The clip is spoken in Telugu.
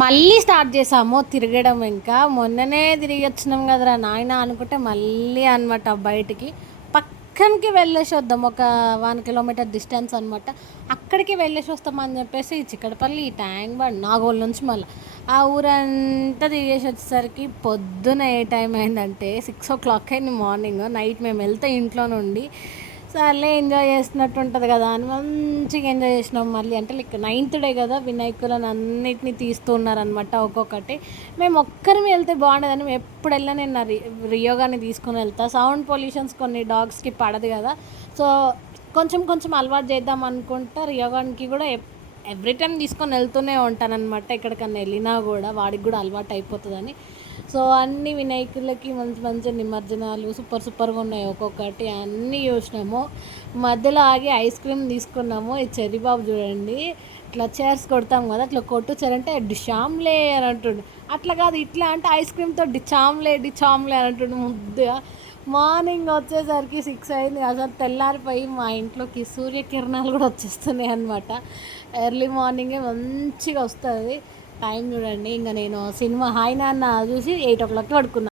మళ్ళీ స్టార్ట్ చేసాము తిరగడం. ఇంకా మొన్ననే తిరిగి వచ్చినాం కదరా నాయన అనుకుంటే మళ్ళీ అనమాట బయటికి పక్కనకి వెళ్ళేసి వద్దాం. ఒక 1 కిలోమీటర్ డిస్టెన్స్ అనమాట. అక్కడికి వెళ్ళేసి వస్తామని చెప్పేసి చిక్కడపల్లి, ట్యాంక్ బండ్, నాగోల్ నుంచి మళ్ళీ ఆ ఊరంతా తిరిగేసి వచ్చేసరికి పొద్దున ఏ టైం అయిందంటే 6 o'clock అయింది మార్నింగ్. నైట్ మేము వెళ్తే ఇంట్లో నుండి సర్లే ఎంజాయ్ చేస్తున్నట్టు ఉంటుంది కదా అని మంచిగా ఎంజాయ్ చేసినాం. మళ్ళీ అంటే లైక్ 9th డే కదా, వినాయకులను అన్నిటినీ తీస్తూ ఉన్నారనమాట ఒక్కొక్కటి. మేము ఒక్కరిని వెళ్తే బాగుండేదని మేము ఎప్పుడు వెళ్ళా నేను రియో గారిని తీసుకొని వెళ్తా. సౌండ్ పొల్యూషన్స్ కొన్ని డాగ్స్కి పడదు కదా, సో కొంచెం కొంచెం అలవాటు చేద్దాం అనుకుంటా. రియోగానికి కూడా ఎవ్రీ టైం తీసుకొని వెళ్తూనే ఉంటానన్నమాట. ఎక్కడికన్నా వెళ్ళినా కూడా వాడికి కూడా అలవాటు అయిపోతుందని. సో అన్ని వినాయకులకి మంచి మంచి నిమజ్జనాలు సూపర్గా ఉన్నాయి ఒక్కొక్కటి. అన్నీ చూసినాము. మధ్యలో ఆగి ఐస్ క్రీమ్ తీసుకున్నాము. ఈ చెర్రీ బాబు చూడండి, ఇట్లా చైర్స్ కొడతాం కదా, అట్లా కొట్టు చైర్ అంటే డిషామ్లే అని అంటుండు. అట్లా కాదు ఇట్లా అంటే ఐస్ క్రీమ్తో డిచామ్లే అని అంటుండు ముద్దుగా. మార్నింగ్ వచ్చేసరికి 6 అయింది. అసలు తెల్లారిపోయి మా ఇంట్లోకి సూర్యకిరణాలు కూడా వచ్చేస్తున్నాయి అనమాట. ఎర్లీ మార్నింగే మంచిగా వస్తుంది. టైం చూడండి. ఇంకా నేను సినిమా హాయ్ నాన్న చూసి 8 o'clock పడుకున్నాను.